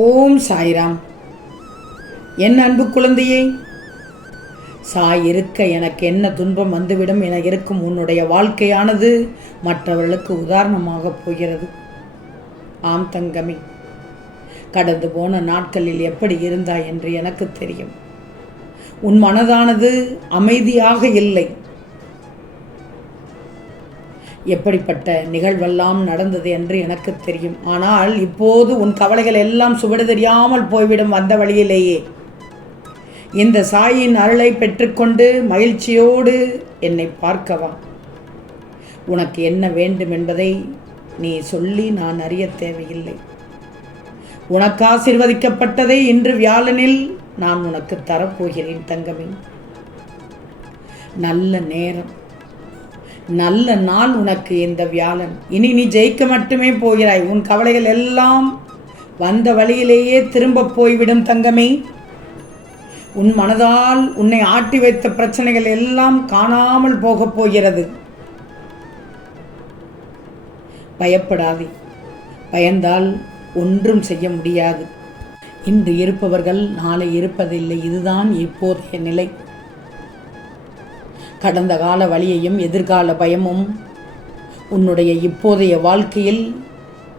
ஓம் சாய்ராம். என் அன்பு குழந்தையே சாய் இருக்க எனக்கு என்ன துன்பம் வந்துவிடும் என இருக்கும் உன்னுடைய வாழ்க்கையானது மற்றவர்களுக்கு உதாரணமாக போகிறது. ஆம் தங்கமி கடந்து போன நாட்களில் எப்படி இருந்தாய் என்று எனக்கு தெரியும். உன் மனதானது அமைதியாக இல்லை. எப்படிப்பட்ட நிகழ்வெல்லாம் நடந்தது என்று எனக்கு தெரியும். ஆனால் இப்போது உன் கவலைகள் எல்லாம் சுவடு தெரியாமல் போய்விடும் வந்த வழியிலேயே. இந்த சாயின் அருளை பெற்றுக்கொண்டு மகிழ்ச்சியோடு என்னை பார்க்கவா? உனக்கு என்ன வேண்டும் என்பதை நீ சொல்லி நான் அறிய தேவையில்லை. உனக்கு ஆசிர்வதிக்கப்பட்டதை இன்று வியாழனில் நான் உனக்கு தரப்போகிறேன் தங்கமே. நல்ல நேரம். நல்ல நாள் உனக்கு இந்த வியாழன். இனி நீ ஜெயிக்க மட்டுமே போகிறாய். உன் கவலைகள் எல்லாம் வந்த வழியிலேயே திரும்ப போய்விடும் தங்கமே. உன் மனதால் உன்னை ஆட்டி வைத்த பிரச்சனைகள் எல்லாம் காணாமல் போகப் போகிறது. பயப்படாதே. பயந்தால் ஒன்றும் செய்ய முடியாது. இன்று இருப்பவர்கள் நாளை இருப்பதில்லை. இதுதான் இப்போதைய நிலை. கடந்த கால வழியையும் எதிர்கால பயமும் உன்னுடைய இப்போதைய வாழ்க்கையில்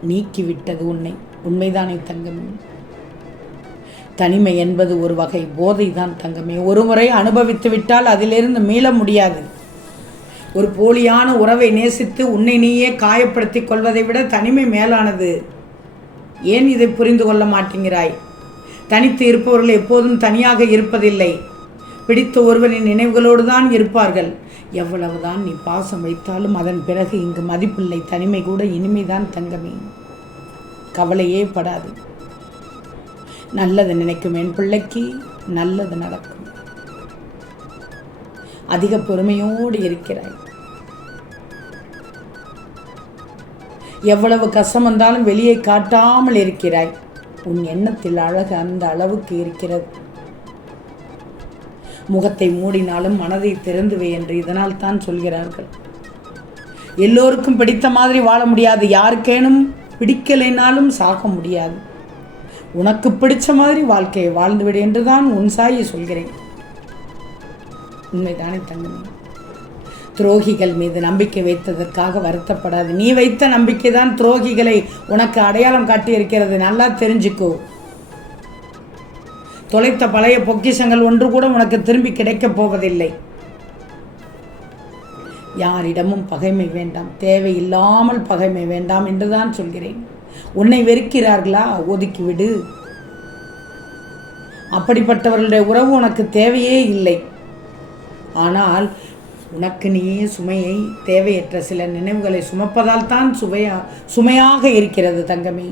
நீக்கிவிட்டது உன்னை. உண்மைதானே தங்கமே? தனிமை என்பது ஒரு வகை போதை தான் தங்கமே. ஒரு முறை அனுபவித்து விட்டால் அதிலிருந்து மீள முடியாது. ஒரு போலியான உறவை நேசித்து உன்னை நீயே காயப்படுத்திக் கொள்வதை விட தனிமை மேலானது. ஏன் இதை புரிந்து கொள்ள மாட்டேங்கிறாய்? தனித்து இருப்பவர்கள் எப்போதும் தனியாக இருப்பதில்லை. பிடித்த ஒருவனின் நினைவுகளோடு தான் இருப்பார்கள். எவ்வளவுதான் நீ பாசம் வைத்தாலும் அதன் பிறகு இங்கு மதிப்பில்லை தனிமை கூட இனிமைதான் தங்கமே. கவலையே படாது. நல்லது நினைக்கும் என் பிள்ளைக்கு நல்லது நடக்கும். அதிக பொறுமையோடு இருக்கிறாய். எவ்வளவு கஷ்டம் வந்தாலும் வெளியே காட்டாமல் இருக்கிறாய். உன் எண்ணத்தில் அழகு அந்த அளவுக்கு இருக்கிறது. முகத்தை மூடினாலும் மனதை திறந்துவே என்று இதனால் தான் சொல்கிறார்கள். எல்லோருக்கும் பிடித்த மாதிரி வாழ முடியாது. யாருக்கேனும் பிடிக்கலைனாலும் சாக முடியாது. உனக்கு பிடிச்ச மாதிரி வாழ்க்கையை வாழ்ந்துவிடு என்று தான் உன் சாயை சொல்கிறேன். உண்மைதானே தங்கமே துரோகிகள் மீது நம்பிக்கை வைத்ததற்காக வருத்தப்படாது. நீ வைத்த நம்பிக்கை தான் துரோகிகளை உனக்கு அடையாளம் காட்டியிருக்கிறது. நல்லா தெரிஞ்சுக்கோ. தொலைத்த பழைய பொக்கிஷங்கள் ஒன்று கூட உனக்கு திரும்பி கிடைக்கப் போவதில்லை. யாரிடமும் பகைமை வேண்டாம் தேவையில்லாமல் பகைமை வேண்டாம் என்றுதான் சொல்கிறேன். உன்னை வெறுக்கிறார்களா? ஒதுக்கிவிடு. அப்படிப்பட்டவர்களுடைய உறவு உனக்கு தேவையே இல்லை. ஆனால் உனக்கு நீயே சுமையை தேவையற்ற சில நினைவுகளை சுமப்பதால் தான் சுவையா சுமையாக இருக்கிறது தங்கமே.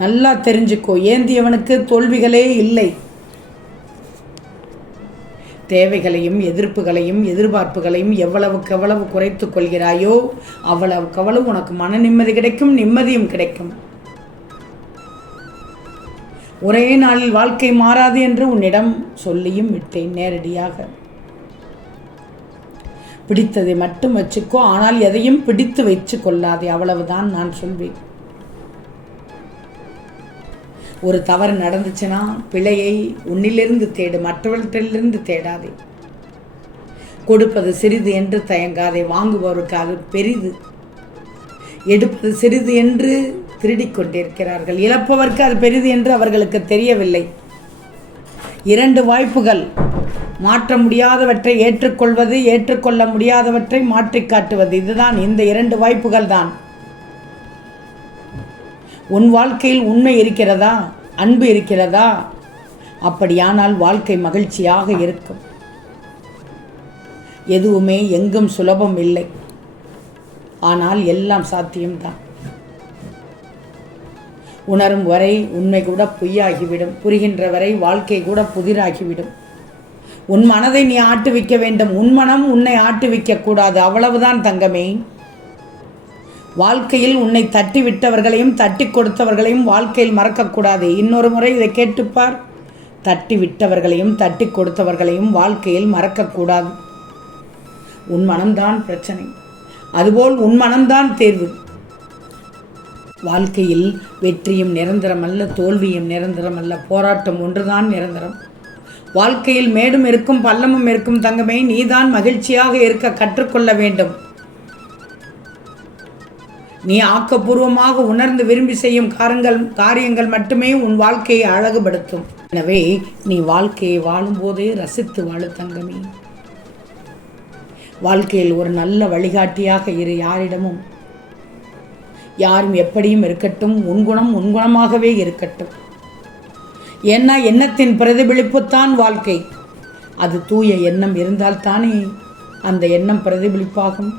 நல்லா தெரிஞ்சுக்கோ. ஏந்தியவனுக்கு தோல்விகளே இல்லை. தேவைகளையும் எதிர்ப்புகளையும் எதிர்பார்ப்புகளையும் எவ்வளவுக்கு எவ்வளவு குறைத்து கொள்கிறாயோ அவ்வளவுக்கு அவ்வளவு உனக்கு மன நிம்மதி கிடைக்கும் நிம்மதியும் கிடைக்கும். ஒரே நாளில் வாழ்க்கை மாறாது என்று உன்னிடம் சொல்லியும் விட்டேன் நேரடியாக. பிடித்ததை மட்டும் வச்சுக்கோ ஆனால் எதையும் பிடித்து வைத்து கொள்ளாதே. அவ்வளவுதான் நான் சொல்வேன். ஒரு தவறு நடந்துச்சுன்னா பிழையை உன்னிலிருந்து தேடு மற்றவர்களிடத்திலிருந்து தேடாதே. கொடுப்பது சிறிது என்று தயங்காதே வாங்குபவருக்கு அது பெரிது. எடுப்பது சிறிது என்று திருடிக்கொண்டிருக்கிறார்கள் இழப்பவருக்கு இழப்பவர்க்கு அது பெரிது என்று அவர்களுக்கு தெரியவில்லை. இரண்டு வாய்ப்புகள். மாற்ற முடியாதவற்றை ஏற்றுக்கொள்வது ஏற்றுக்கொள்ள முடியாதவற்றை மாற்றி காட்டுவது. இதுதான் இந்த இரண்டு வாய்ப்புகள் தான் உன் வாழ்க்கையில் உண்மை இருக்கிறதா? அன்பு இருக்கிறதா? அப்படியானால் வாழ்க்கை மகிழ்ச்சியாக இருக்கும். எதுவுமே எங்கும் சுலபம் இல்லை. ஆனால் எல்லாம் சாத்தியம்தான். உணரும் வரை உண்மை கூட பொய்யாகிவிடும். புரிகின்ற வரை வாழ்க்கை கூட புதிராகிவிடும். உன் மனதை நீ ஆட்டுவிக்க வேண்டும். உன் மனம் உன்னை ஆட்டுவிக்க கூடாது. அவ்வளவுதான் தங்கமே. வாழ்க்கையில் உன்னை தட்டி விட்டவர்களையும் தட்டி கொடுத்தவர்களையும் வாழ்க்கையில் மறக்கக்கூடாது. இன்னொரு முறை இதை கேட்டுப்பார். தட்டி விட்டவர்களையும் தட்டி கொடுத்தவர்களையும் வாழ்க்கையில் மறக்கக்கூடாது. உன் மனம்தான் பிரச்சனை. அதுபோல் உன் மனம்தான் தேர்வு. வாழ்க்கையில் வெற்றியும் நிரந்தரமல்ல தோல்வியும் நிரந்தரமல்ல போராட்டம் ஒன்றுதான் நிரந்தரம். வாழ்க்கையில் மேடும் இருக்கும் பள்ளமும் இருக்கும் தங்கமே நீதான் மகிழ்ச்சியாக இருக்க கற்றுக்கொள்ள வேண்டும். நீ ஆக்கப்பூர்வமாக உணர்ந்து விரும்பி செய்யும் காரங்கள் காரியங்கள் மட்டுமே உன் வாழ்க்கையை அழகுபடுத்தும். எனவே நீ வாழ்க்கையை வாழும்போதே ரசித்து வாழு தங்கமே. வாழ்க்கையில் ஒரு நல்ல வழிகாட்டியாக இரு யாரிடமும். யாரும் எப்படியும் இருக்கட்டும் உன் குணம் உன் குணமாகவே இருக்கட்டும். ஏன்னா எண்ணத்தின் பிரதிபலிப்புத்தான் வாழ்க்கை. அது தூய எண்ணம் இருந்தால்தானே அந்த எண்ணம் பிரதிபலிப்பாகும்.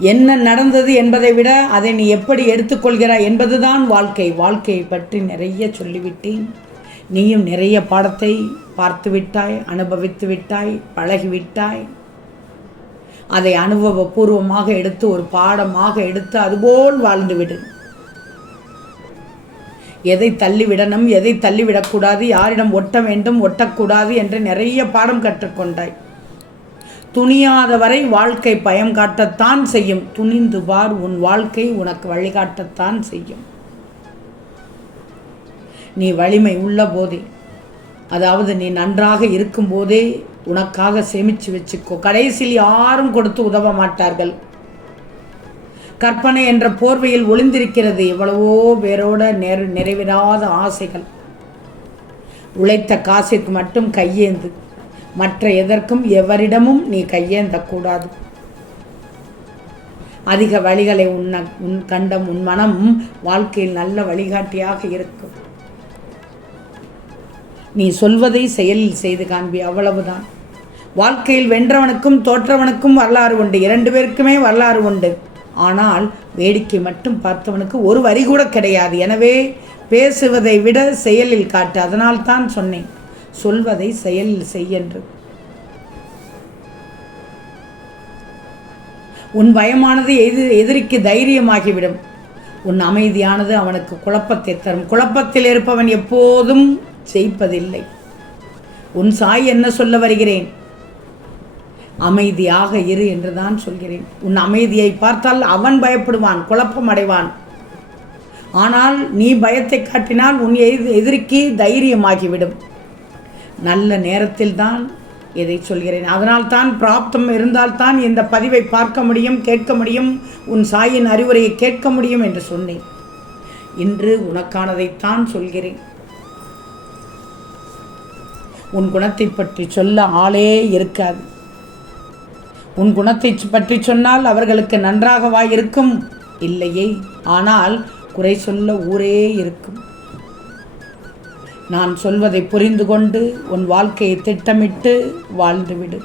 என்ன நடந்தது என்பதை விட அதை நீ எப்படி எடுத்துக்கொள்கிறாய் என்பதுதான் வாழ்க்கை. வாழ்க்கையை பற்றி நிறைய சொல்லிவிட்டேன். நீயும் நிறைய பாடத்தை பார்த்து விட்டாய் அனுபவித்து விட்டாய் பழகிவிட்டாய். அதை அனுபவபூர்வமாக எடுத்து ஒரு பாடமாக எடுத்து அதுபோல் வாழ்ந்துவிடு. எதை தள்ளிவிடணும் எதை தள்ளிவிடக்கூடாது யாரிடம் ஒட்ட வேண்டும் ஒட்டக்கூடாது என்று நிறைய பாடம் கற்றுக்கொண்டாய். துணியாதவரை வாழ்க்கை பயம் காட்டத்தான் செய்யும். துணிந்து பார் உன் வாழ்க்கை உனக்கு வழிகாட்டத்தான் செய்யும். நீ வலிமை உள்ள போதே அதாவது நீ நன்றாக இருக்கும்போதே உனக்காக சேமித்து வச்சுக்கோ. கடைசியில் யாரும் கொடுத்து உதவ மாட்டார்கள். கற்பனை என்ற போர்வையில் ஒளிந்திருக்கிறது எவ்வளவோ பேரோட நிறைவேறாத ஆசைகள். உழைத்த காசிற்கு மட்டும் கையேந்து மற்ற எதற்கும் எவரிடமும் நீ கையேந்தக்கூடாது. அதிக வழிகளை உன்ன உன் கண்டம் உன் மனம் வாழ்க்கையில் நல்ல வழிகாட்டியாக இருக்கும். நீ சொல்வதை செயலில் செய்து காண்பி அவ்வளவுதான். வாழ்க்கையில் வென்றவனுக்கும் தோற்றவனுக்கும் வரலாறு உண்டு இரண்டு பேருக்குமே வரலாறு உண்டு. ஆனால் வேடிக்கை மட்டும் பார்த்தவனுக்கு ஒரு வரி கூட கிடையாது. எனவே பேசுவதை விட செயலில் காட்டு அதனால் தான் சொன்னேன். சொல்வதை செயலில் செய்யென்று. உன் பயமானது எது எதிரிக்கு தைரியமாகிவிடும். உன் அமைதியானது அவனுக்கு குழப்பத்தை தரும். குழப்பத்தில் இருப்பவன் எப்போதும் ஜெயிப்பதில்லை. உன் சாய் என்ன சொல்ல வருகிறேன்? அமைதியாக இரு என்று தான் சொல்கிறேன். உன் அமைதியை பார்த்தால் அவன் பயப்படுவான் குழப்பம் அடைவான். ஆனால் நீ பயத்தை காட்டினால் உன் எதி எதிரிக்கு தைரியமாகிவிடும். நல்ல நேரத்தில் தான் இதை சொல்கிறேன். அதனால் தான் பிராப்தம் இருந்தால்தான் இந்த பதிவை பார்க்க முடியும் கேட்க முடியும் உன் சாயின் அறிவுரையை கேட்க முடியும் என்று சொன்னேன். இன்று உனக்கானதைத்தான் சொல்கிறேன். உன் குணத்தை பற்றி சொல்ல ஆளே இருக்காது. உன் குணத்தை பற்றி சொன்னால் அவர்களுக்கு நன்றாகவா இருக்கும் இல்லையே ஆனால் குறை சொல்ல ஊரே இருக்கும். நான் சொல்வதை புரிந்து கொண்டு உன் வாழ்க்கையை திட்டமிட்டு வாழ்ந்துவிடு.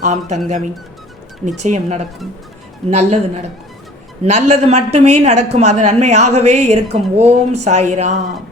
ஆம் தங்கமி நிச்சயம் நடக்கும். நல்லது நடக்கும். நல்லது மட்டுமே நடக்கும். அது நன்மையாகவே இருக்கும். ஓம் சாயிராம்.